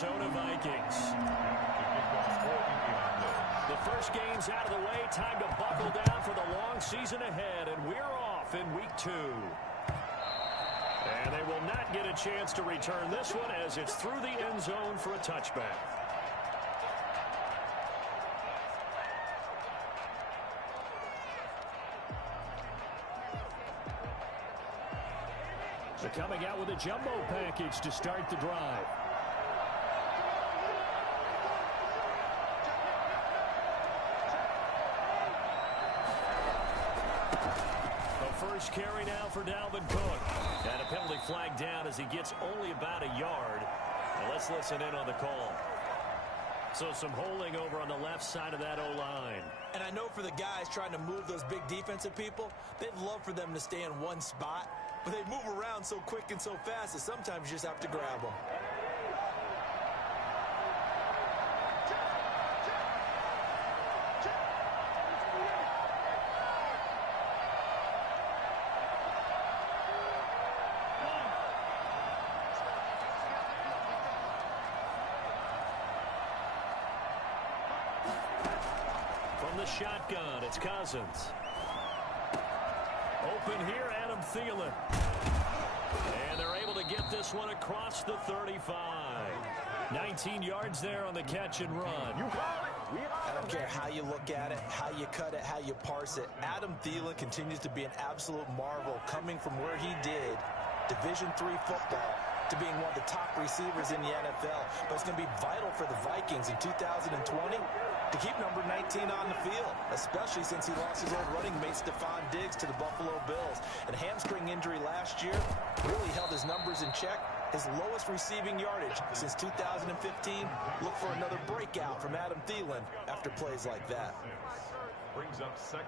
Minnesota Vikings. The first game's out of the way. Time to buckle down for the long season ahead, and we're off in week 2. And they will not get a chance to return this one as it's through the end zone for a touchback. They're coming out with a jumbo package to start the drive. First carry now for Dalvin Cook. And a penalty flag down as he gets only about a yard. Now let's listen in on the call. So some holding over on the left side of that O-line. And I know for the guys trying to move those big defensive people, they'd love for them to stay in one spot. But they move around so quick and so fast that sometimes you just have to grab them. The shotgun, it's Cousins. Open here, Adam Thielen. And they're able to get this one across the 35. 19 yards there on the catch and run. I don't care how you look at it, how you cut it, how you parse it. Adam Thielen continues to be an absolute marvel coming from where he did Division III football to being one of the top receivers in the NFL. But it's going to be vital for the Vikings in 2020 to keep number 19 on the field, especially since he lost his old running mate Stephon Diggs to the Buffalo Bills. And a hamstring injury last year really held his numbers in check. His lowest receiving yardage since 2015. Look for another breakout from Adam Thielen after plays like that.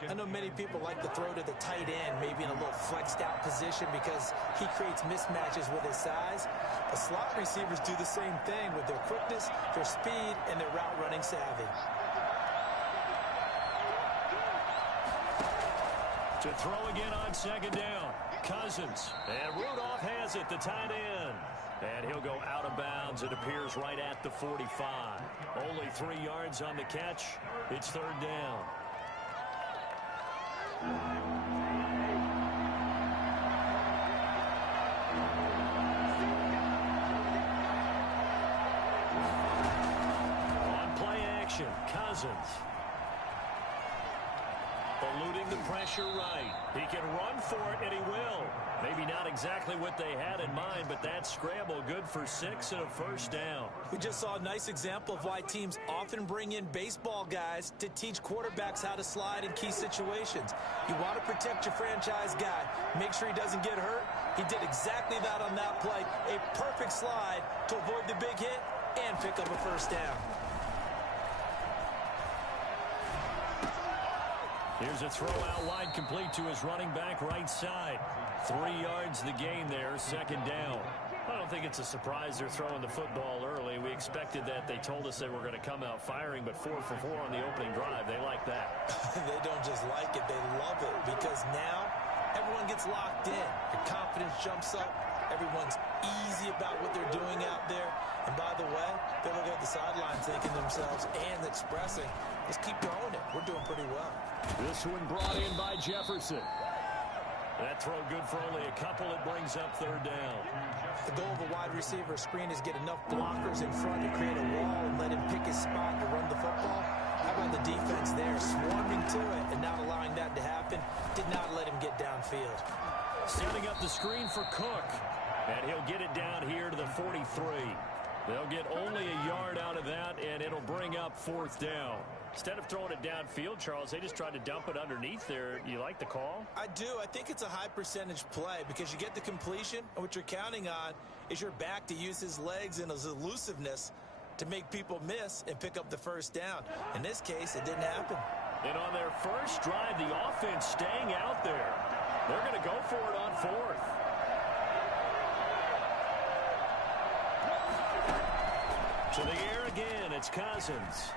I know many people like to throw to the tight end, maybe in a little flexed out position because he creates mismatches with his size. But slot receivers do the same thing with their quickness, their speed, and their route running savvy. To throw again on second down. Cousins. And Rudolph has it, the tight end. And he'll go out of bounds. It appears right at the 45. Only 3 yards on the catch. It's third down. On play action, Cousins. Eluding the pressure right. He can run for it, and he will. Maybe not exactly what they had in mind, but that scramble good for 6 and a first down. We just saw a nice example of why teams often bring in baseball guys to teach quarterbacks how to slide in key situations. You want to protect your franchise guy. Make sure he doesn't get hurt. He did exactly that on that play. A perfect slide to avoid the big hit and pick up a first down. Here's a throw out wide, complete to his running back right side. 3 yards the gain there, second down. I don't think it's a surprise they're throwing the football early. We expected that. They told us they were going to come out firing, but 4 for 4 on the opening drive. They like that. They don't just like it, they love it, because now everyone gets locked in. Your confidence jumps up. Everyone's easy about what they're doing out there. And by the way, they're looking at the sidelines thinking to themselves and expressing, let's keep throwing it. We're doing pretty well. This one brought in by Jefferson. That throw good for only a couple. It brings up third down. The goal of a wide receiver screen is get enough blockers in front to create a wall and let him pick his spot to run the football. How about the defense there, swarming to it and not allowing that to happen? Did not let him get downfield. Setting up the screen for Cook. And he'll get it down here to the 43. They'll get only a yard out of that, and it'll bring up fourth down. Instead of throwing it downfield, Charles, they just tried to dump it underneath there. You like the call? I do. I think it's a high percentage play because you get the completion, and what you're counting on is your back to use his legs and his elusiveness to make people miss and pick up the first down. In this case, it didn't happen. And on their first drive, the offense staying out there. They're going to go for it on fourth. To the air again, it's Cousins.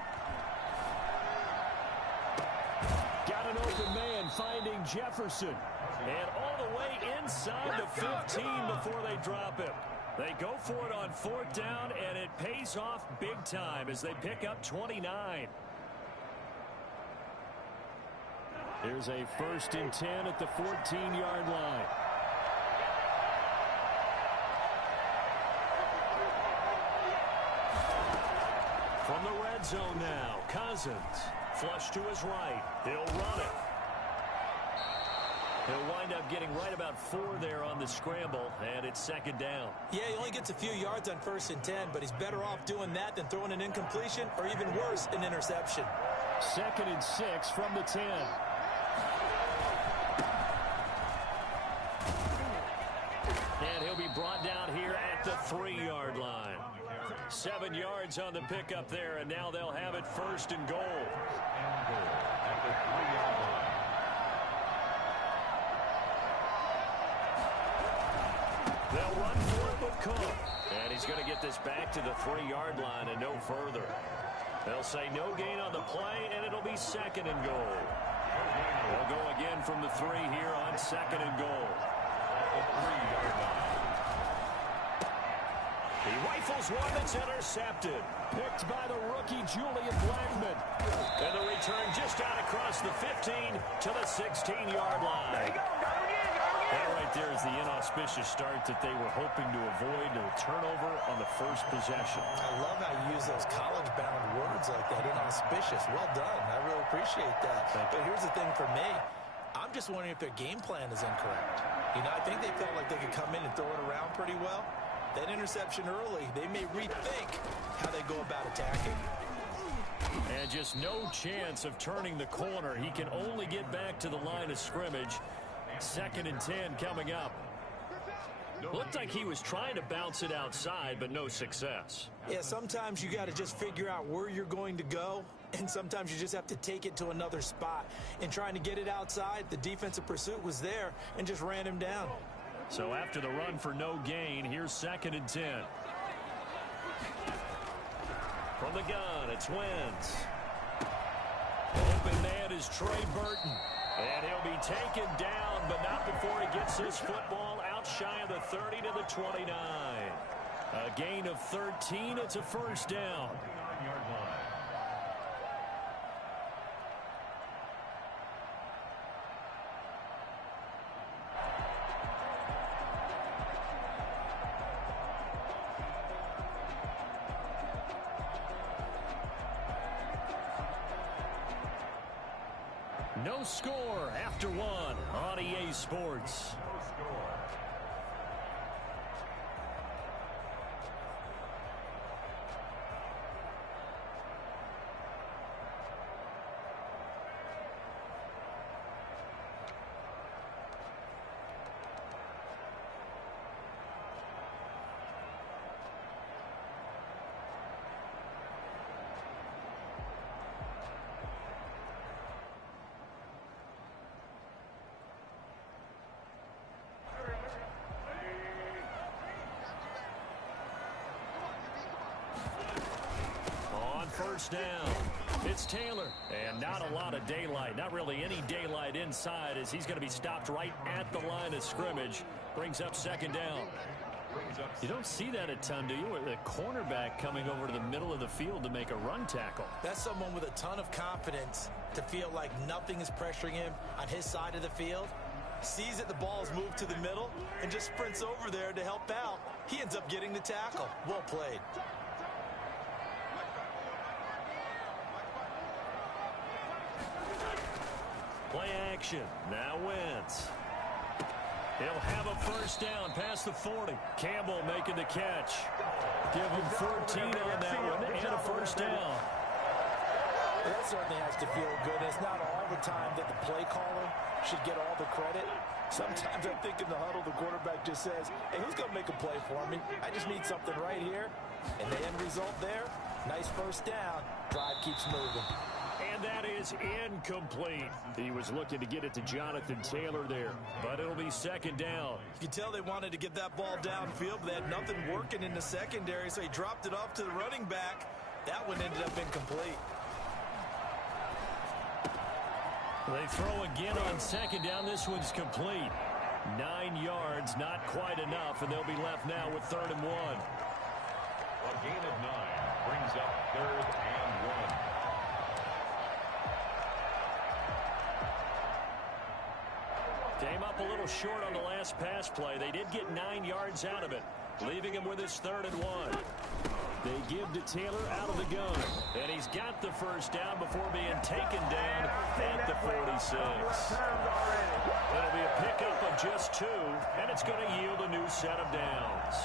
Got an open man finding Jefferson. And all the way inside the 15 before they drop him. They go for it on 4th down, and it pays off big time as they pick up 29. Here's a 1st and 10 at the 14-yard line. From the red zone now, Cousins. Flush to his right. He'll run it. He'll wind up getting right about 4 there on the scramble, and it's 2nd down. Yeah, he only gets a few yards on 1st and 10, but he's better off doing that than throwing an incompletion or even worse, an interception. 2nd and 6 from the 10. And he'll be brought down here at the 3-yard line. 7 yards on the pickup there, and now they'll have it 1st and goal. They'll run for it with Cook. And he's going to get this back to the 3-yard line and no further. They'll say no gain on the play, and it'll be 2nd and goal. They'll go again from the 3 here on 2nd and goal. He rifles one that's intercepted. Picked by the rookie Julian Blackmon. And the return just out across the 15 to the 16-yard line. There you go. That right there is the inauspicious start that they were hoping to avoid, a turnover on the first possession. I love how you use those college-bound words like that, inauspicious. Well done. I really appreciate that. But here's the thing for me. I'm just wondering if their game plan is incorrect. You know, I think they felt like they could come in and throw it around pretty well. That interception early, they may rethink how they go about attacking. And just no chance of turning the corner. He can only get back to the line of scrimmage. 2nd and 10 coming up. Looked like he was trying to bounce it outside, but no success. Yeah, sometimes you got to just figure out where you're going to go, and sometimes you just have to take it to another spot. And trying to get it outside, the defensive pursuit was there and just ran him down. So after the run for no gain, here's 2nd and 10. From the gun, it's Wentz. Open man is Trey Burton. And he'll be taken down, but not before he gets his football out shy of the 30 to the 29. A gain of 13. It's a 1st down. No score after 1 on EA Sports. First down. It's Taylor. And not a lot of daylight. Not really any daylight inside as he's going to be stopped right at the line of scrimmage. Brings up 2nd down. You don't see that a ton, do you? The cornerback coming over to the middle of the field to make a run tackle. That's someone with a ton of confidence to feel like nothing is pressuring him on his side of the field. Sees that the ball is moved to the middle and just sprints over there to help out. He ends up getting the tackle. Well played. Play action. Now Wentz. He'll have a 1st down past the 40. Campbell making the catch. Give him 14 on that one and a 1st down. That certainly has to feel good. It's not all the time that the play caller should get all the credit. Sometimes I think in the huddle, the quarterback just says, hey, who's going to make a play for me? I just need something right here. And the end result there, nice 1st down. Drive keeps moving. And that is incomplete. He was looking to get it to Jonathan Taylor there, but it'll be 2nd down. You can tell they wanted to get that ball downfield, but they had nothing working in the secondary, so he dropped it off to the running back. That one ended up incomplete. They throw again on 2nd down. This one's complete. 9 yards, not quite enough, and they'll be left now with 3rd and 1. A gain of 9 brings up 3rd and 1. Came up a little short on the last pass play. They did get 9 yards out of it, leaving him with his 3rd and 1. They give to Taylor out of the gun, and he's got the first down before being taken down at the 46. It'll be a pickup of just 2, and it's going to yield a new set of downs.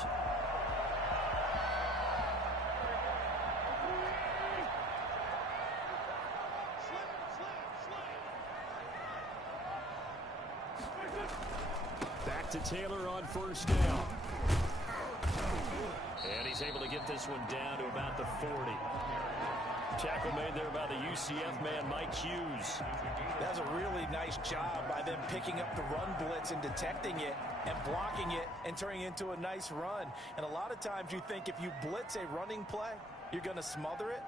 Back to Taylor on 1st down. And he's able to get this one down to about the 40. Tackle made there by the UCF man, Mike Hughes. That's a really nice job by them picking up the run blitz and detecting it and blocking it and turning it into a nice run. And a lot of times you think if you blitz a running play, you're going to smother it.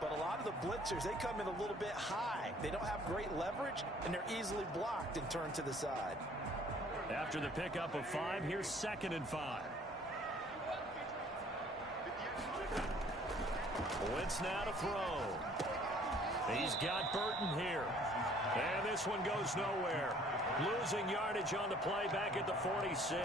But a lot of the blitzers, they come in a little bit high. They don't have great leverage, and they're easily blocked and turned to the side. After the pickup of 5, here's 2nd and 5. Wentz now to throw. He's got Burton here. And this one goes nowhere. Losing yardage on the play back at the 46.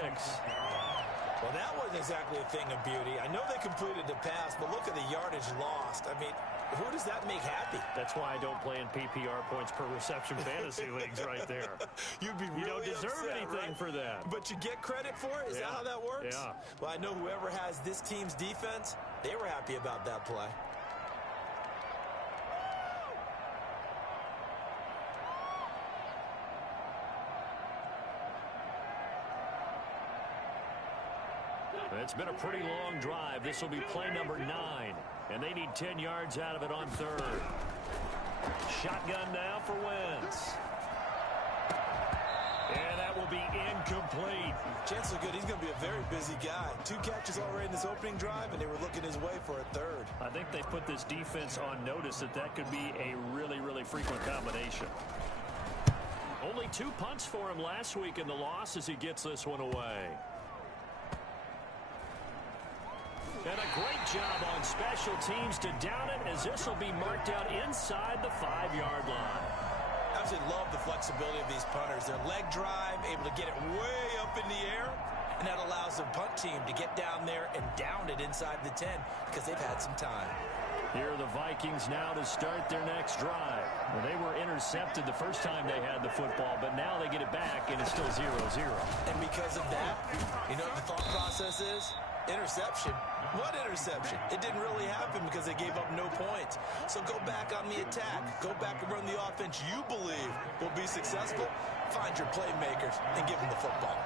Well, that wasn't exactly a thing of beauty. I know they completed the pass, but look at the yardage lost. I mean, who does that make happy? That's why I don't play in PPR points per reception fantasy leagues right there. You'd be really You don't deserve upset, anything right? for that. But you get credit for it? Is that how that works? Yeah. Well, I know whoever has this team's defense, they were happy about that play. It's been a pretty long drive. This will be play number 9. And they need 10 yards out of it on 3rd. Shotgun now for Wentz. And that will be incomplete. Chances are good he's going to be a very busy guy. 2 catches already in this opening drive, and they were looking his way for a 3rd. I think they put this defense on notice that could be a really, really frequent combination. Only 2 punts for him last week in the loss as he gets this one away. And a great job on special teams to down it, as this will be marked out inside the 5-yard line. I absolutely love the flexibility of these punters. Their leg drive, able to get it way up in the air, and that allows the punt team to get down there and down it inside the 10 because they've had some time. Here are the Vikings now to start their next drive. Well, they were intercepted the first time they had the football, but now they get it back, and it's still 0-0. And because of that, you know what the thought process is? Interception. What interception? It didn't really happen because they gave up no points. So go back on the attack. Go back and run the offense you believe will be successful. Find your playmakers and give them the football.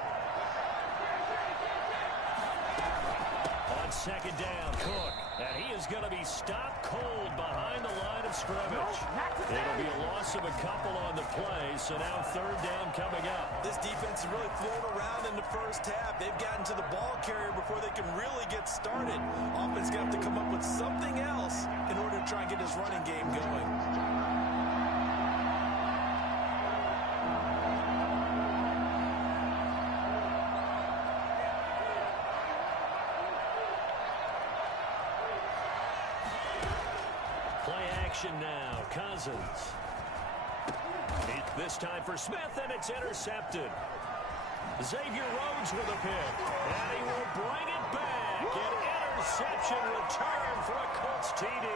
On 2nd down, Cook. And he is going to be stopped cold behind the line of scrimmage. It'll be a loss of a couple on the play, so now 3rd down coming up. This defense is really flown around in the first half. They've gotten to the ball carrier before they can really get started. Offense going to have to come up with something else in order to try and get this running game going. Now, Cousins. This time for Smith, and it's intercepted. Xavier Rhodes with a pick, and he will bring it back. An interception return for a Colts TD.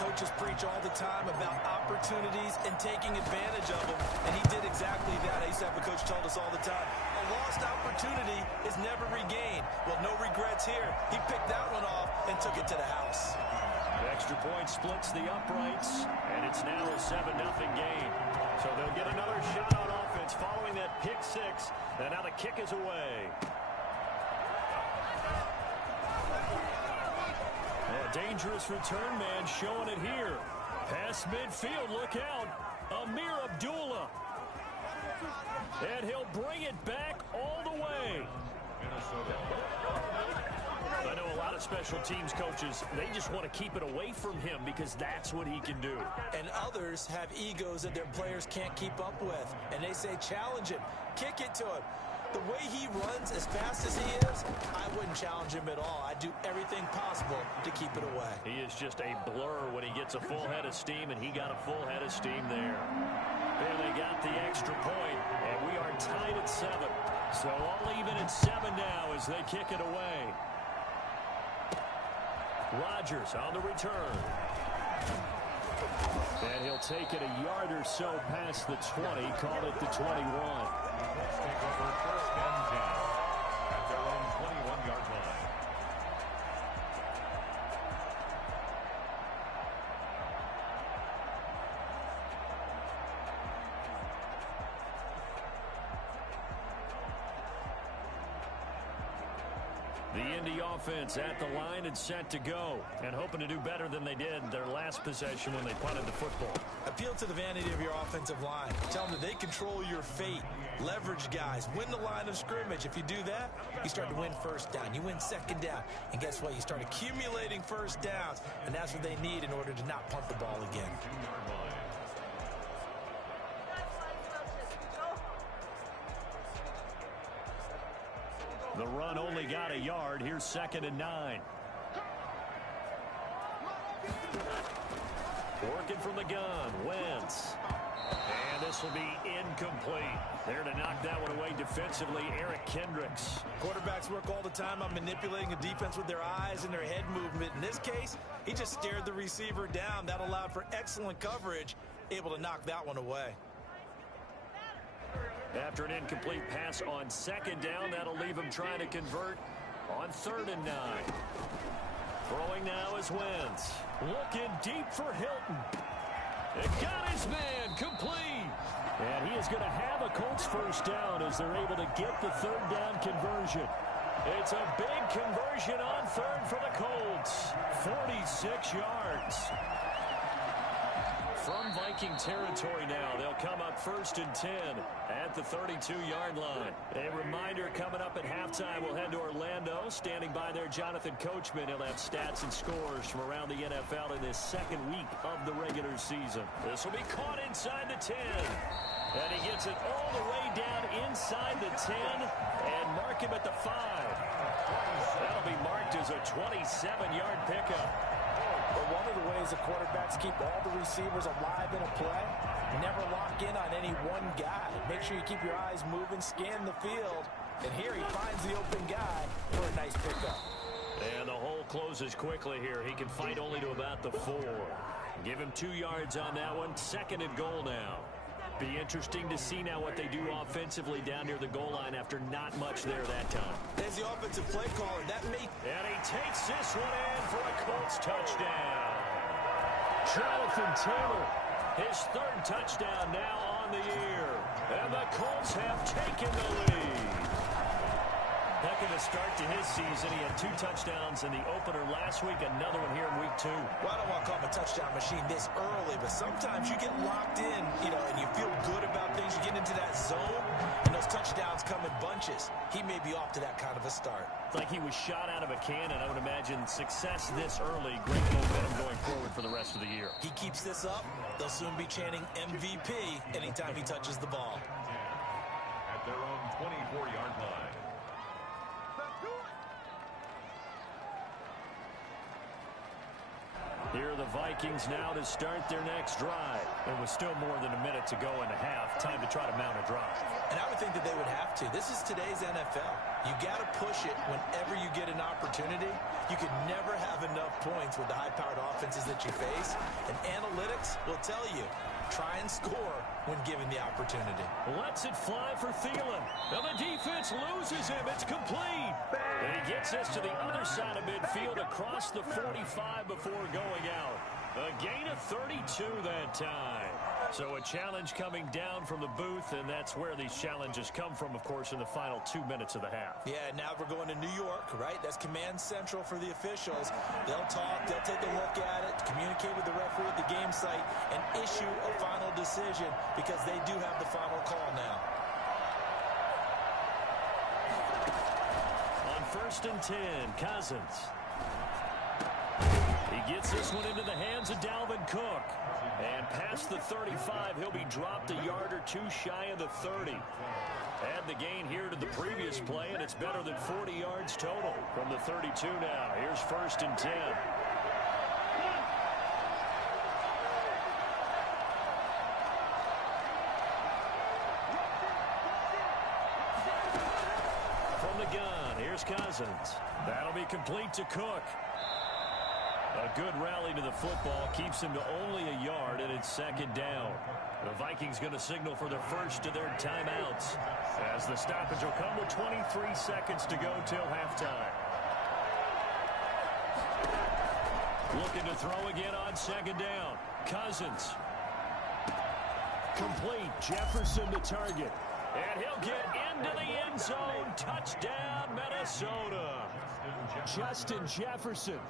Coaches preach all the time about opportunities and taking advantage of them, and he did exactly that. I used to have a coach told us all the time, a lost opportunity is never regained. Well, no regrets here. He picked that one off and took it to the house. Extra point splits the uprights, and it's now a 7-0 game. So they'll get another shot on offense following that pick 6, and now the kick is away. A dangerous return man showing it here. Past midfield, look out. Amir Abdullah. And he'll bring it back all the way. I know a lot of special teams coaches, they just want to keep it away from him because that's what he can do. And others have egos that their players can't keep up with. And they say, challenge him, kick it to him. The way he runs as fast as he is, I wouldn't challenge him at all. I'd do everything possible to keep it away. He is just a blur when he gets a full head of steam, and he got a full head of steam there. Barely got the extra point, and we are tied at 7. So all even at 7 now as they kick it away. Rodgers on the return. And he'll take it a yard or so past the 20, call it the 21. Let's take over first and 10 at their own 21-yard line. The Indy offense at the line and set to go, and hoping to do better than they did their last possession when they punted the football. Appeal to the vanity of your offensive line. Tell them that they control your fate. Leverage guys. Win the line of scrimmage. If you do that, you start to win first down. You win second down. And guess what? You start accumulating first downs. And that's what they need in order to not punt the ball again. The run only got a yard. Here's 2nd and 9. Working from the gun. Wentz. And this will be incomplete. There to knock that one away defensively, Eric Kendricks. Quarterbacks work all the time on manipulating a defense with their eyes and their head movement. In this case, he just stared the receiver down. That allowed for excellent coverage, able to knock that one away. After an incomplete pass on 2nd down, that'll leave him trying to convert on 3rd and 9. Throwing now is Wentz. Looking deep for Hilton. It got his man complete. And he is going to have a Colts first down as they're able to get the 3rd down conversion. It's a big conversion on 3rd for the Colts. 46 yards. From Viking territory now, they'll come up 1st and 10 at the 32-yard line. A reminder coming up at halftime, we'll head to Orlando. Standing by there, Jonathan Coachman. He'll have stats and scores from around the NFL in this 2nd week of the regular season. This will be caught inside the 10. And he gets it all the way down inside the 10 and mark him at the 5. That'll be marked as a 27-yard pickup. But one of the ways the quarterbacks keep all the receivers alive in a play, never lock in on any one guy. Make sure you keep your eyes moving, scan the field, and here he finds the open guy for a nice pickup. And the hole closes quickly here. He can fight only to about the 4. Give him 2 yards on that one. 2nd and goal now. Be interesting to see now what they do offensively down near the goal line after not much there that time. As the offensive play caller, that may... And he takes this one in for a Colts touchdown. Jonathan Taylor, his 3rd touchdown now on the year. And the Colts have taken the lead. Heck of a start to his season. He had 2 touchdowns in the opener last week, another one here in week 2. Well, I don't want to call him a touchdown machine this early, but sometimes you get locked in, and you feel good about things. You get into that zone, and those touchdowns come in bunches. He may be off to that kind of a start. It's like he was shot out of a cannon. I would imagine success this early, great momentum going forward for the rest of the year. He keeps this up, they'll soon be chanting MVP anytime he touches the ball. At their own 24-yard line. Here are the Vikings now to start their next drive. It was still more than a minute to go in the half. Time to try to mount a drive. And I would think that they would have to. This is today's NFL. You got to push it whenever you get an opportunity. You can never have enough points with the high-powered offenses that you face. And analytics will tell you, try and score when given the opportunity. Lets it fly for Thielen. Now the defense loses him. It's complete. And he gets this to the other side of midfield across the 45 before going out. A gain of 32 that time. So a challenge coming down from the booth, and that's where these challenges come from, of course, in the final 2 minutes of the half. Yeah, now we're going to New York, right? That's command central for the officials. They'll talk, they'll take a look at it, communicate with the referee at the game site, and issue a final decision because they do have the final call now. On 1st and 10. Cousins. He gets this one into the hands of Dalvin Cook. And past the 35, he'll be dropped a yard or two shy of the 30. Add the gain here to the previous play, and it's better than 40 yards total from the 32 now. Here's 1st and 10. From the gun, here's Cousins. That'll be complete to Cook. A good rally to the football keeps him to only a yard, and it's 2nd down. The Vikings going to signal for their first of their timeouts, as the stoppage will come with 23 seconds to go till halftime. Looking to throw again on 2nd down. Cousins. Complete. Jefferson to target. And he'll get into the end zone. Touchdown, Minnesota. Justin Jefferson,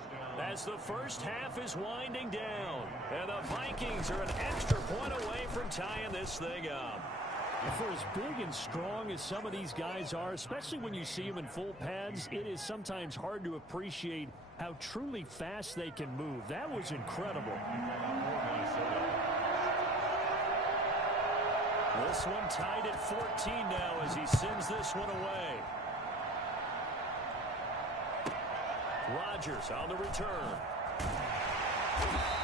as the first half is winding down. And the Vikings are an extra point away from tying this thing up. For as big and strong as some of these guys are, especially when you see them in full pads, it is sometimes hard to appreciate how truly fast they can move. That was incredible. This one tied at 14 now as he sends this one away. Rodgers on the return.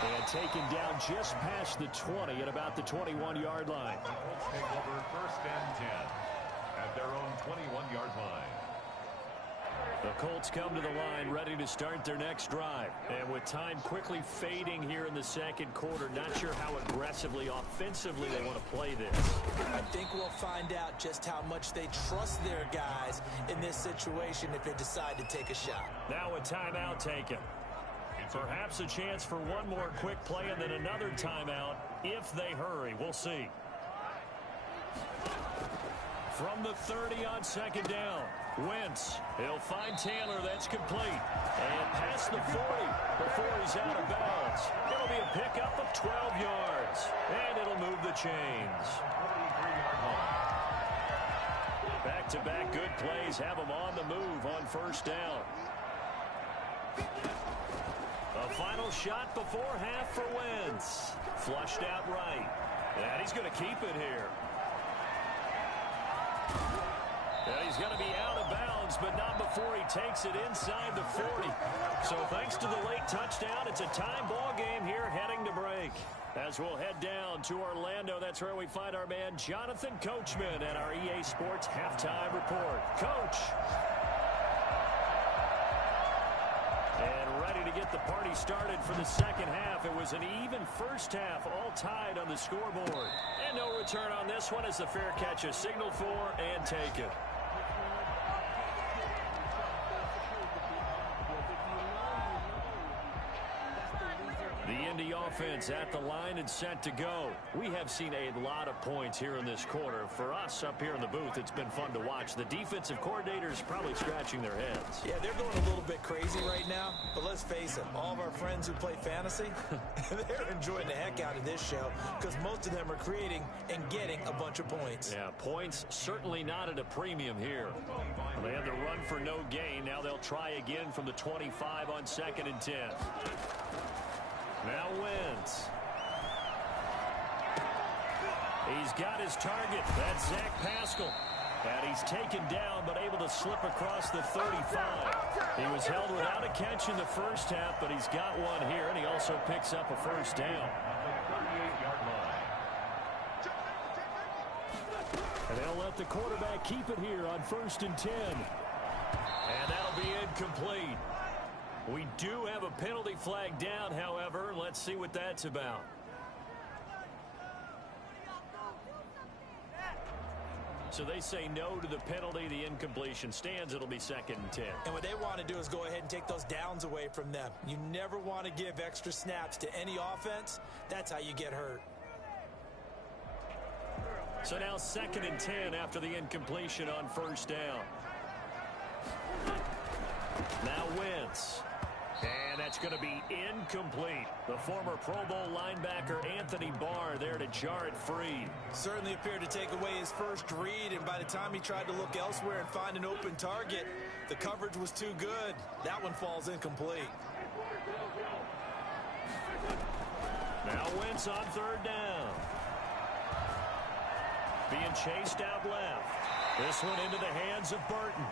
And taken down just past the 20 at about the 21-yard line. Colts take over 1st and 10 at their own 21-yard line. The Colts come to the line ready to start their next drive. And with time quickly fading here in the 2nd quarter, not sure how aggressively, offensively they want to play this. I think we'll find out just how much they trust their guys in this situation if they decide to take a shot. Now a timeout taken. Perhaps a chance for one more quick play and then another timeout if they hurry. We'll see. From the 30 on 2nd down. Wentz. He'll find Taylor. That's complete. And past the 40 before he's out of bounds. It'll be a pickup of 12 yards. And it'll move the chains. Back-to-back good plays have him on the move on 1st down. A final shot before half for Wentz. Flushed out right. And he's going to keep it here. And he's going to be out of bounds, but not before he takes it inside the 40. So thanks to the late touchdown, it's a time ball game here heading to break. As we'll head down to Orlando, that's where we find our man Jonathan Coachman at our EA Sports Halftime Report. Coach. And ready to get the party started for the 2nd half. It was an even first half, all tied on the scoreboard. And no return on this one as the fair catch is signaled for and taken. The Indy offense at the line and set to go. We have seen a lot of points here in this quarter. For us up here in the booth, it's been fun to watch. The defensive coordinators probably scratching their heads. Yeah, they're going a little bit crazy right now. But let's face it, all of our friends who play fantasy, they're enjoying the heck out of this show because most of them are creating and getting a bunch of points. Yeah, points certainly not at a premium here. They had the run for no gain. Now they'll try again from the 25 on 2nd and 10. Now Wentz. He's got his target. That's Zach Pascal. And he's taken down but able to slip across the 35. He was held without a catch in the first half, but he's got one here, and he also picks up a 1st down. And they'll let the quarterback keep it here on 1st and 10. And that'll be incomplete. We do have a penalty flag down, however. Let's see what that's about. So they say no to the penalty. The incompletion stands. It'll be 2nd and 10. And what they want to do is go ahead and take those downs away from them. You never want to give extra snaps to any offense. That's how you get hurt. So now 2nd and 10 after the incompletion on 1st down. Now Wentz. And that's going to be incomplete. The former Pro Bowl linebacker Anthony Barr there to jar it free. Certainly appeared to take away his first read, and by the time he tried to look elsewhere and find an open target, the coverage was too good. That one falls incomplete. Now Wentz on third down. Being chased out left. This one into the hands of Burton.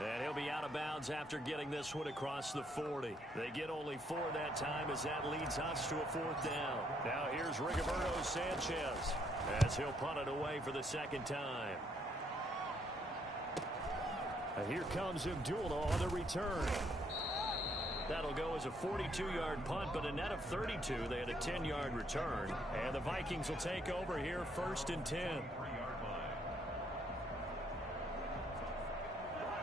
And he'll be out of bounds after getting this one across the 40. They get only 4 that time as that leads us to a 4th down. Now here's Rigoberto Sanchez as he'll punt it away for the second time. And here comes Abdullah on the return. That'll go as a 42-yard punt, but a net of 32. They had a 10-yard return. And the Vikings will take over here 1st and 10.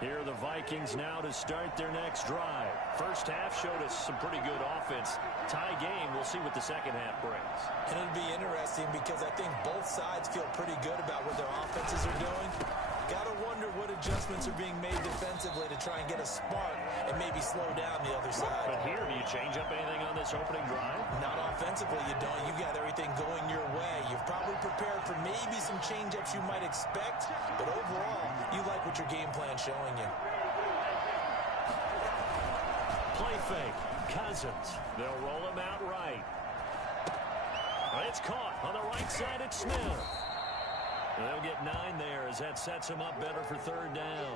Here are the Vikings now to start their next drive. First half showed us some pretty good offense. Tie game, we'll see what the second half brings. And it'll be interesting because I think both sides feel pretty good about what their offenses are doing. Got to wonder what adjustments are being made defensively to try and get a spark and maybe slow down the other side. But here, do you change up anything on this opening drive? Not offensively, you don't. You got everything going your way. You've probably prepared for maybe some change-ups you might expect, but overall, you like what your game plan's showing you. Play fake. Cousins. They'll roll him out right. It's caught on the right side. It's Smith. They'll get 9 there as that sets him up better for third down.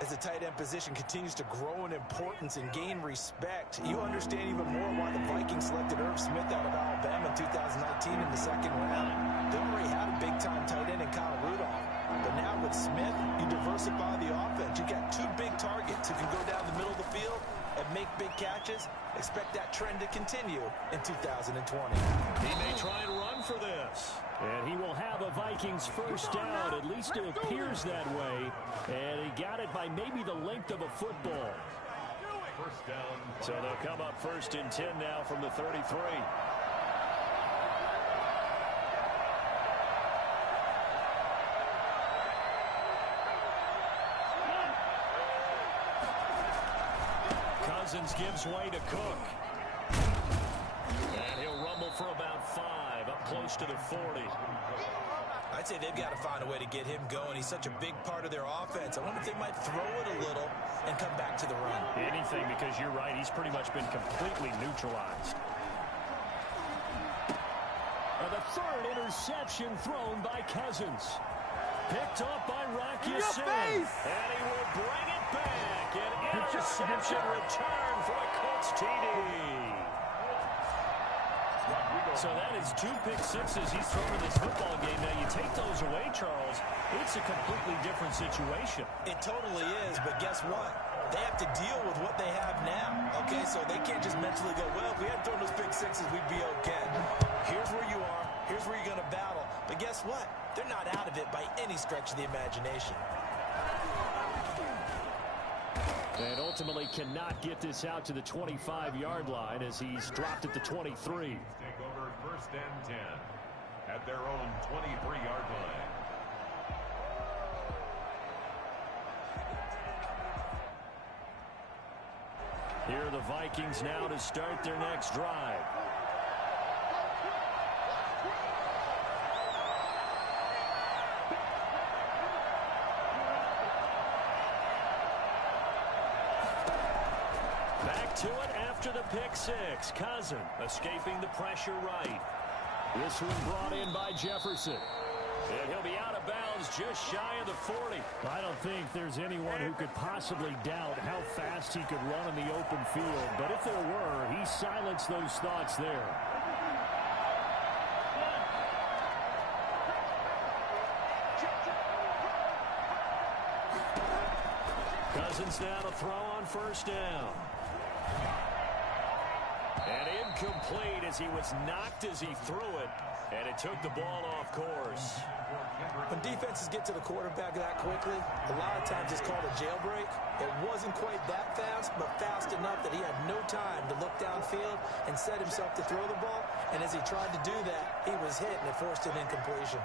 As the tight end position continues to grow in importance and gain respect, you understand even more why the Vikings selected Irv Smith out of Alabama in 2019 in the second round. They already had a big-time tight end in Kyle Rudolph. But now with Smith, you diversify the offense. You got 2 big targets who can go down the middle of the field and make big catches. Expect that trend to continue in 2020. He may try and run for this. And he will have a Vikings first down. At least it appears that way. And he got it by maybe the length of a football. First down. So they'll come up 1st and 10 now from the 33. Cousins gives way to Cook. And he'll rumble for about 5, up close to the 40. I'd say they've got to find a way to get him going. He's such a big part of their offense. I wonder if they might throw it a little and come back to the run. Anything, because you're right. He's pretty much been completely neutralized. The 3rd interception thrown by Cousins. Picked up by Rocky Sin. And he will bring it back. An interception return for a Colts TD. So that is 2 pick sixes he's thrown in this football game. Now you take those away, Charles, it's a completely different situation. It totally is, but guess what? They have to deal with what they have now. Okay, so they can't just mentally go, well, if we hadn't thrown those pick sixes, we'd be okay. Here's where you are. Here's where you're going to battle. But guess what? They're not out of it by any stretch of the imagination. And ultimately cannot get this out to the 25-yard line as he's dropped at the 23. Take over 1st and 10 at their own 23-yard line. Here are the Vikings now to start their next drive. Back to it after the pick six. Cousin escaping the pressure right. This one brought in by Jefferson. And he'll be out of bounds just shy of the 40. I don't think there's anyone who could possibly doubt how fast he could run in the open field. But if there were, he silenced those thoughts there. Cousins now to throw on 1st down. And incomplete as he was knocked as he threw it. And it took the ball off course. When defenses get to the quarterback that quickly, a lot of times it's called a jailbreak. It wasn't quite that fast, but fast enough that he had no time to look downfield and set himself to throw the ball. And as he tried to do that, he was hit and it forced an incompletion.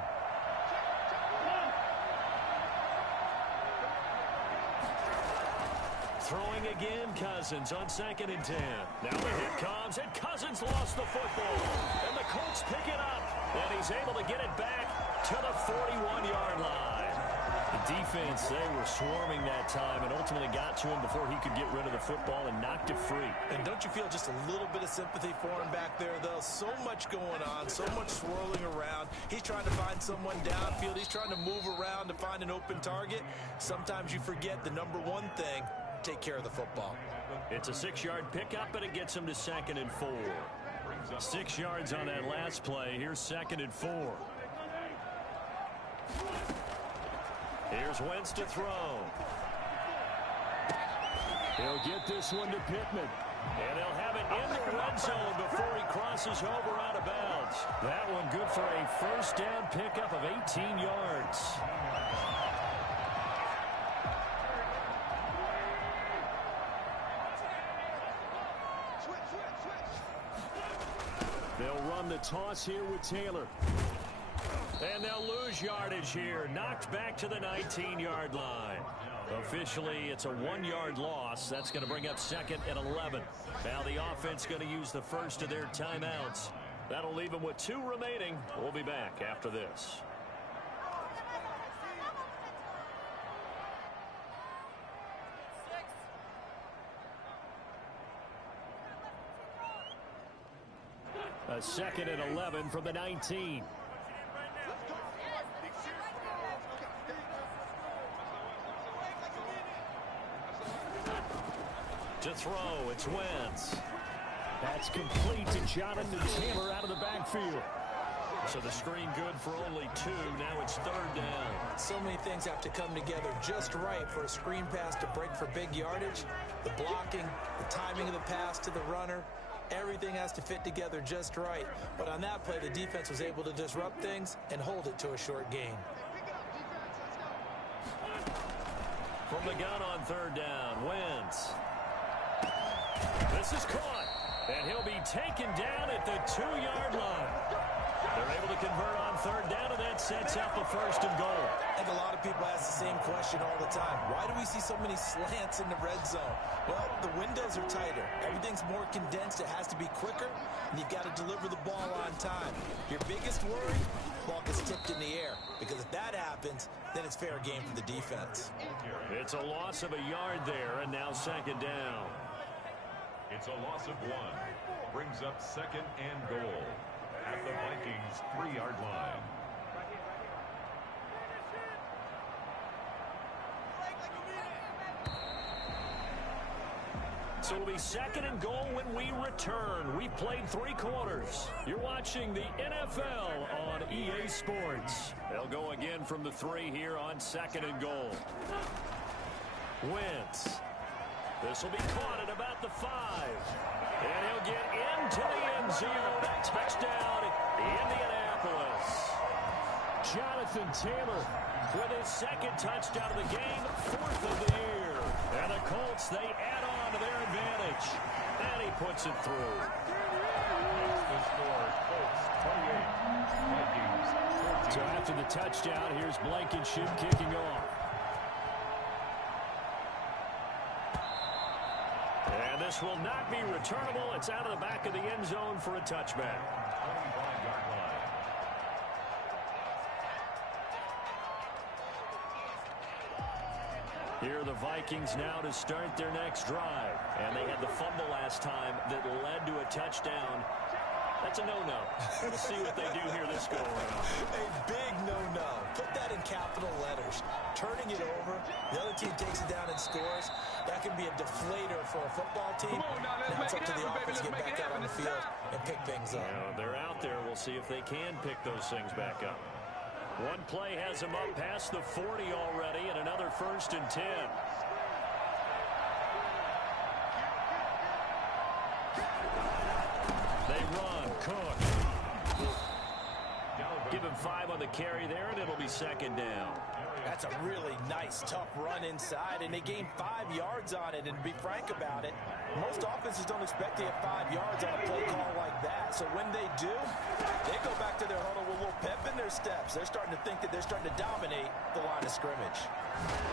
Throwing again, Cousins on 2nd and 10. Now the hit comes, and Cousins lost the football. And the Colts pick it up. And he's able to get it back to the 41-yard line. The defense, they were swarming that time and ultimately got to him before he could get rid of the football and knocked it free. And don't you feel just a little bit of sympathy for him back there, though? So much going on, so much swirling around. He's trying to find someone downfield. He's trying to move around to find an open target. Sometimes you forget the number one thing, take care of the football. It's a 6-yard pickup, and it gets him to 2nd and 4. 6 yards on that last play. Here's 2nd and 4. Here's Wentz to throw. He'll get this one to Pittman. And they'll have it in the red zone before he crosses over out of bounds. That one good for a first down pickup of 18 yards. They'll run the toss here with Taylor. And they'll lose yardage here. Knocked back to the 19-yard line. Officially, it's a 1-yard loss. That's going to bring up 2nd and 11. Now the offense going to use the first of their timeouts. That'll leave them with 2 remaining. We'll be back after this. A 2nd and 11 from the 19. To throw, it's Wentz. That's complete to Jonathan Taylor out of the backfield. So the screen good for only 2. Now it's 3rd down. So many things have to come together just right for a screen pass to break for big yardage. The blocking, the timing of the pass to the runner, everything has to fit together just right. But on that play, the defense was able to disrupt things and hold it to a short gain. From the gun on 3rd down, Wentz. This is caught, and he'll be taken down at the 2-yard line. They're able to convert on 3rd down, and that sets up a 1st and goal. I think a lot of people ask the same question all the time. Why do we see so many slants in the red zone? Well, the windows are tighter. Everything's more condensed. It has to be quicker, and you've got to deliver the ball on time. Your biggest worry, ball gets tipped in the air, because if that happens, then it's fair game for the defense. It's a loss of a yard there, and now 2nd down. It's a loss of 1. Brings up 2nd and goal at the Vikings' 3-yard line. So it'll be 2nd and goal when we return. We've played 3 quarters. You're watching the NFL on EA Sports. They'll go again from the 3 here on 2nd and goal. Wentz. This will be caught at about the 5. And he'll get into the end zone. A touchdown, Indianapolis. Jonathan Taylor with his 2nd touchdown of the game, 4th of the year. And the Colts, they add on to their advantage. And he puts it through. The score, Colts 28, Vikings 14. So after the touchdown, here's Blankenship kicking off. And this will not be returnable. It's out of the back of the end zone for a touchback. 25-yard line. Here are the Vikings now to start their next drive. And they had the fumble last time that led to a touchdown. That's a no-no. We'll see what they do here this go-around. A big no-no. Put that in capital letters. Turning it over, the other team takes it down and scores. That can be a deflator for a football team. Now it's up to the offense to get back out on the field and pick things up. They're out there. We'll see if they can pick those things back up. One play has them up past the 40 already, and another 1st and 10. They run. Cook. Give him 5 on the carry there, and it'll be 2nd down. That's a really nice, tough run inside, and they gained 5 yards on it. And to be frank about it, most offenses don't expect to get 5 yards on a play call like that. So when they do, They go back to their huddle with a little pep in their steps. They're starting to think that they're starting to dominate the line of scrimmage.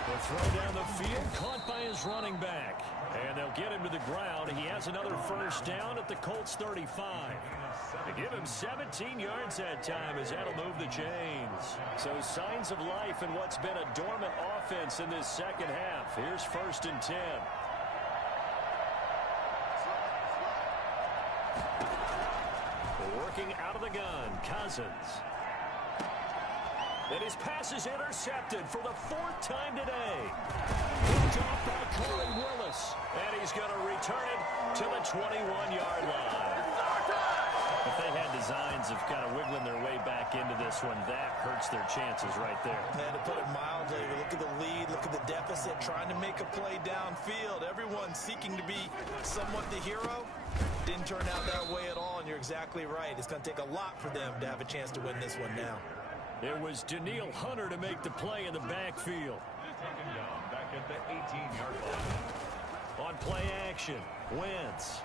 The throw down the field, caught by his running back. And they'll get him to the ground. He has another first down at the Colts 35. They give him 17 yards that time as that'll move the chains. So signs of life in what's been a dormant offense in this second half. Here's 1st and 10. Working out of the gun, Cousins. And his pass is intercepted for the 4th time today. Picked off by Corey Willis. And he's going to return it to the 21-yard line. If they had designs of kind of wiggling their way back into this one, that hurts their chances right there. Man, to put it mildly, look at the lead, look at the deficit, trying to make a play downfield. Everyone seeking to be somewhat the hero. Didn't turn out that way at all, and you're exactly right. It's going to take a lot for them to have a chance to win this one now. It was Danielle Hunter to make the play in the backfield. Taken down back at the 18-yard line. On play action, Wentz.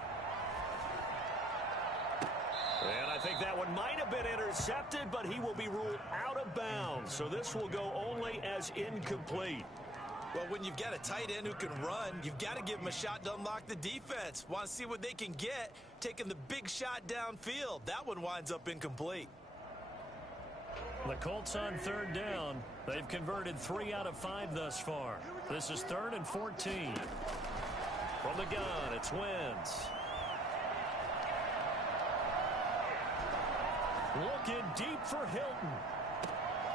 And I think that one might have been intercepted, but he will be ruled out of bounds. So this will go only as incomplete. Well, when you've got a tight end who can run, you've got to give him a shot to unlock the defense. Want to see what they can get, taking the big shot downfield. That one winds up incomplete. The Colts on 3rd down. They've converted 3 out of 5 thus far. This is 3rd and 14. From the gun, it's Wentz. Looking deep for Hilton.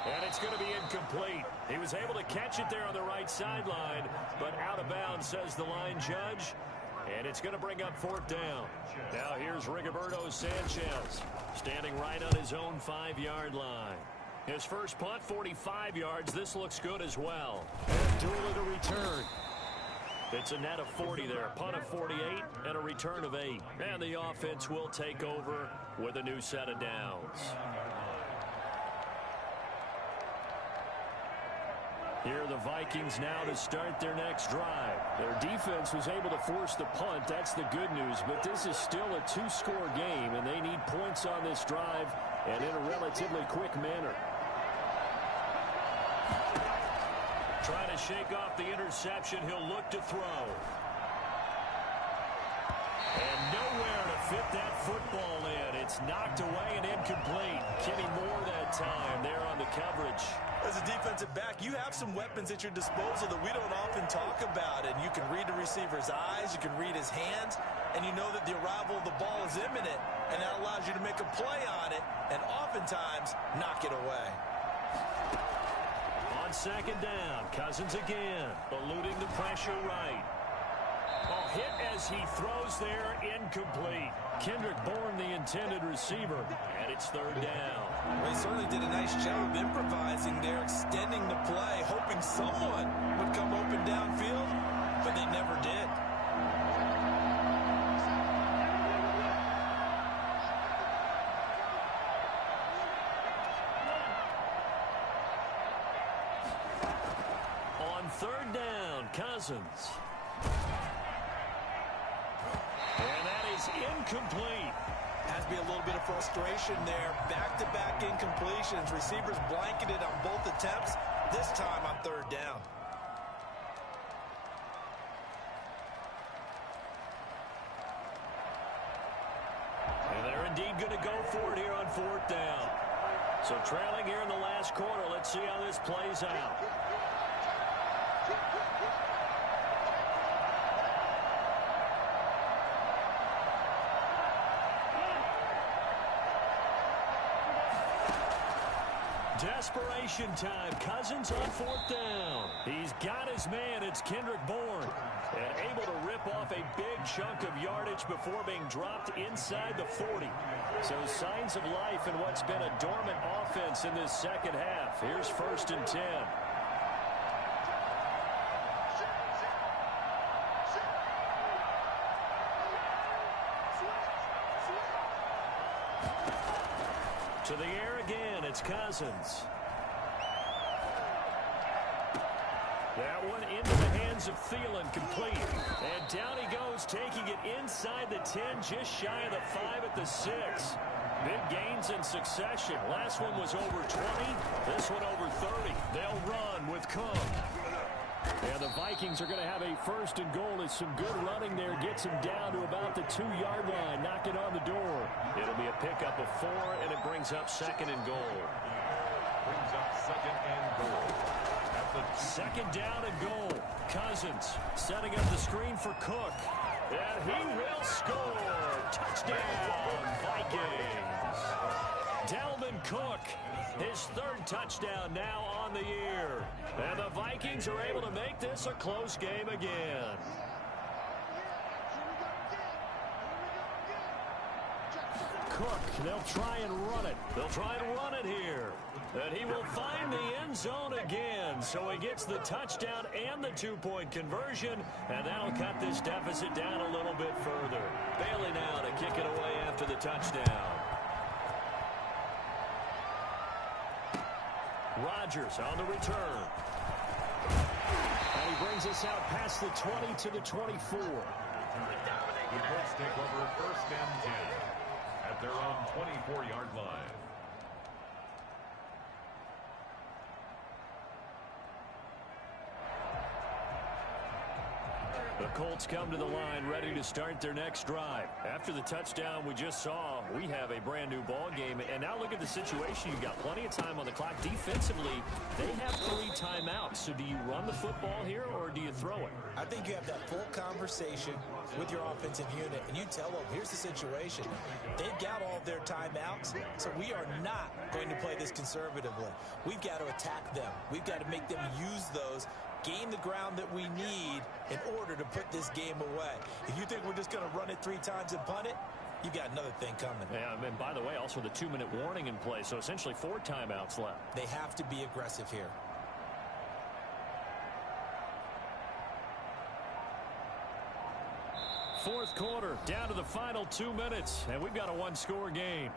And it's going to be incomplete. He was able to catch it there on the right sideline, but out of bounds, says the line judge. And it's going to bring up 4th down. Now here's Rigoberto Sanchez, standing right on his own 5-yard line. His first punt, 45 yards. This looks good as well. And Dula to return. It's a net of 40 there. Punt of 48 and a return of 8. And the offense will take over with a new set of downs. Here are the Vikings now to start their next drive. Their defense was able to force the punt. That's the good news. But this is still a 2-score game, and they need points on this drive and in a relatively quick manner. Trying to shake off the interception. He'll look to throw. And nowhere to fit that football in. It's knocked away and incomplete. Kenny Moore that time there on the coverage. As a defensive back, you have some weapons at your disposal that we don't often talk about. And you can read the receiver's eyes, you can read his hands, and you know that the arrival of the ball is imminent. And that allows you to make a play on it and oftentimes knock it away. On 2nd down, Cousins again, eluding the pressure right. Oh, hit as he throws there, incomplete. Kendrick Bourne, the intended receiver, and it's 3rd down. Well, he certainly did a nice job improvising there, extending the play, hoping someone would come open downfield, but they never did. On 3rd down, Cousins. And that is incomplete. Has to be a little bit of frustration there. Back-to-back incompletions. Receivers blanketed on both attempts, this time on 3rd down. And they're indeed going to go for it here on 4th down. So trailing here in the last quarter. Let's see how this plays out. Desperation time. Cousins on 4th down. He's got his man. It's Kendrick Bourne. And able to rip off a big chunk of yardage before being dropped inside the 40. So signs of life in what's been a dormant offense in this second half. Here's 1st and 10. To the air again, it's Cousins. That one into the hands of Thielen, complete. And down he goes, taking it inside the 10, just shy of the 5 at the 6. Big gains in succession. Last one was over 20. This one over 30. They'll run with Cook. And the Vikings are going to have a first and goal as some good running there gets him down to about the 2-yard line, knocking on the door. It'll be a pickup of 4, and it brings up second and goal. Brings up second and goal. At the second down and goal. Cousins setting up the screen for Cook. And he will score. Touchdown, Vikings. Dalvin Cook, his 3rd touchdown now on the year. And the Vikings are able to make this a close game again. Cook, they'll try and run it. They'll try and run it here. And he will find the end zone again. So he gets the touchdown and the 2-point conversion. And that'll cut this deficit down a little bit further. Bailey now to kick it away after the touchdown. Rodgers on the return. And he brings us out past the 20 to the 24. The Colts take over first and 10 at their own 24-yard line. The Colts come to the line ready to start their next drive. After the touchdown we just saw, we have a brand new ball game. And now look at the situation. You've got plenty of time on the clock. Defensively, they have 3 timeouts. So do you run the football here or do you throw it? I think you have that full conversation with your offensive unit, and you tell them, here's the situation. They've got all of their timeouts, so we are not going to play this conservatively. We've got to attack them. We've got to make them use those, gain the ground that we need in order to put this game away. If you think we're just going to run it 3 times and punt it, you've got another thing coming. Yeah, and by the way, also the 2-minute warning in play, so essentially 4 timeouts left. They have to be aggressive here. Fourth quarter, down to the final 2 minutes, and we've got a 1-score game.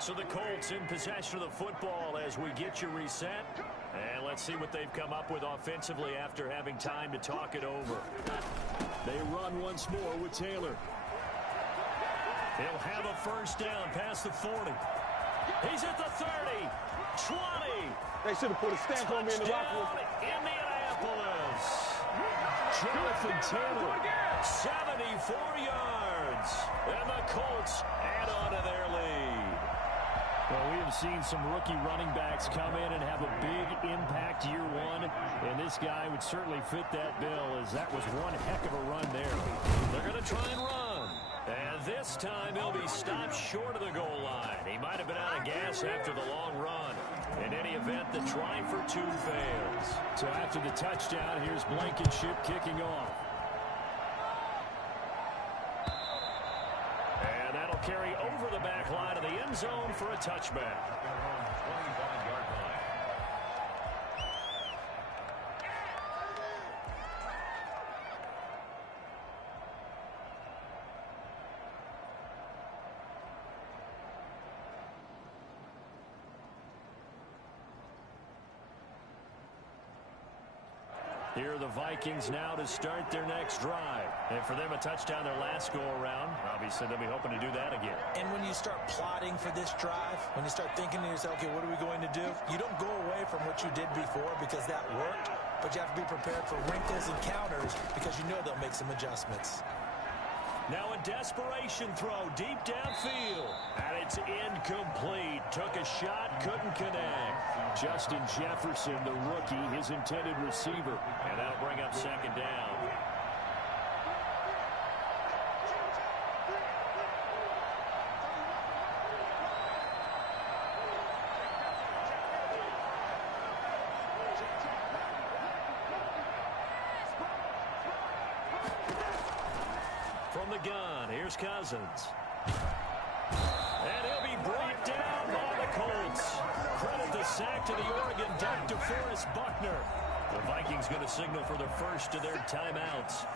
So the Colts in possession of the football as we get you reset. And let's see what they've come up with offensively after having time to talk it over. They run once more with Taylor. He'll have a first down past the 40. He's at the 30, 20. They should have put a stamp on me in the locker room. Indianapolis. Jonathan Taylor, 74 yards. And the Colts add on to their lead. Well, we have seen some rookie running backs come in and have a big impact year one. And this guy would certainly fit that bill, as that was one heck of a run there. They're going to try and run. And this time he'll be stopped short of the goal line. He might have been out of gas after the long run. In any event, the try for 2 fails. So after the touchdown, here's Blankenship kicking off. And that'll carry over the back line of the end zone for a touchback. 25-yard line. Here are the Vikings now to start their next drive. And for them, a touchdown their last go-around. Obviously, they'll be hoping to do that again. And when you start plotting for this drive, when you start thinking to yourself, okay, what are we going to do? You don't go away from what you did before because that worked, but you have to be prepared for wrinkles and counters because you know they'll make some adjustments. Now a desperation throw deep downfield. And it's incomplete. Took a shot, couldn't connect. Justin Jefferson, the rookie, his intended receiver. And that'll bring up second down. From the gun, here's Cousins. And he'll be brought down by the Colts. Credit the sack to the Oregon Dutt to Forrest Buckner. The Vikings going to signal for the first of their timeouts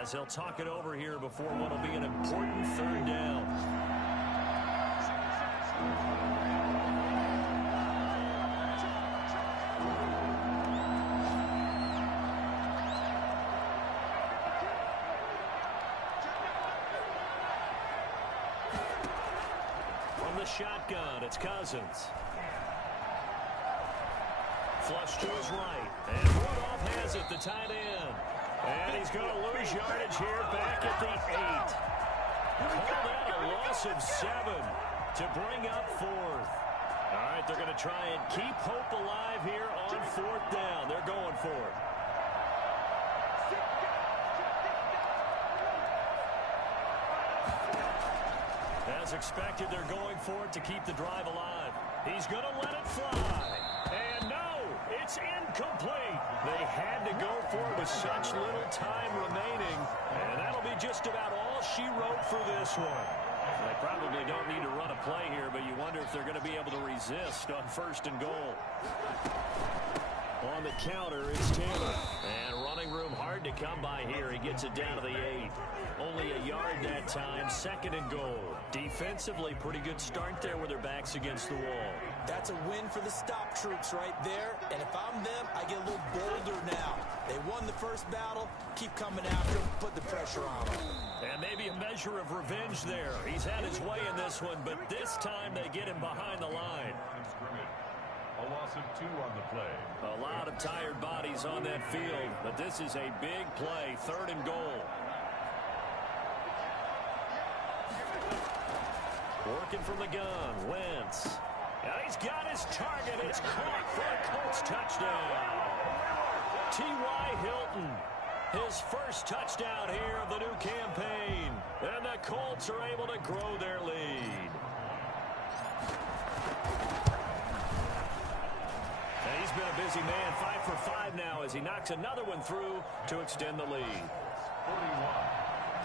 as they'll talk it over here before what will be an important third down. the shotgun. It's Cousins. Flush to his right. And Rudolph has it, the tight end. And he's going to lose yardage here back at the 8. Call that a loss of 7 to bring up 4th. All right, they're going to try and keep hope alive here on 4th down. They're going for it. As expected, they're going for it to keep the drive alive. He's going to let it fly. And no, it's incomplete. They had to go for it with such little time remaining. And that'll be just about all she wrote for this one. They probably don't need to run a play here, but you wonder if they're going to be able to resist on 1st and goal. On the counter, it's Taylor. And running room hard to come by here. He gets it down to the 8. Only a yard that time. 2nd and goal. Defensively, pretty good start there with their backs against the wall. That's a win for the stop troops right there. And if I'm them, I get a little bolder now. They won the first battle. Keep coming after them. Put the pressure on them. And maybe a measure of revenge there. He's had his way in this one, but this time they get him behind the line. A loss of 2 on the play. A lot of tired bodies on that field, but this is a big play. 3rd and goal. Working from the gun, Wentz. And he's got his target. It's caught for a Colts touchdown. T.Y. Hilton, his first touchdown here of the new campaign. And the Colts are able to grow their lead. And he's been a busy man, 5 for 5 now as he knocks another one through to extend the lead. 41,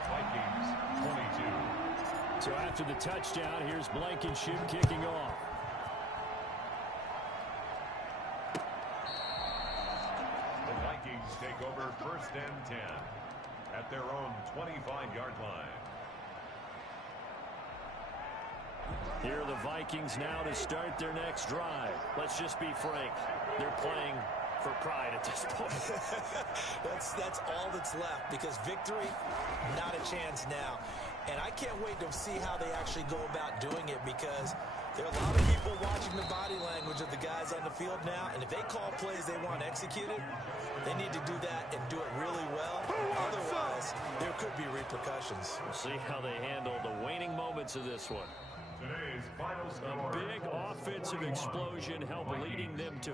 Vikings 22. So after the touchdown, here's Blankenship kicking off. The Vikings take over 1st and 10 at their own 25-yard line. Here are the Vikings now to start their next drive. Let's just be frank. They're playing for pride at this point. That's all that's left because victory, not a chance now. And I can't wait to see how they actually go about doing it because there are a lot of people watching the body language of the guys on the field now. And if they call plays they want executed, they need to do that and do it really well. Otherwise, there could be repercussions. We'll see how they handle the waning moments of this one. Today's final score. A big offensive explosion helped leading them to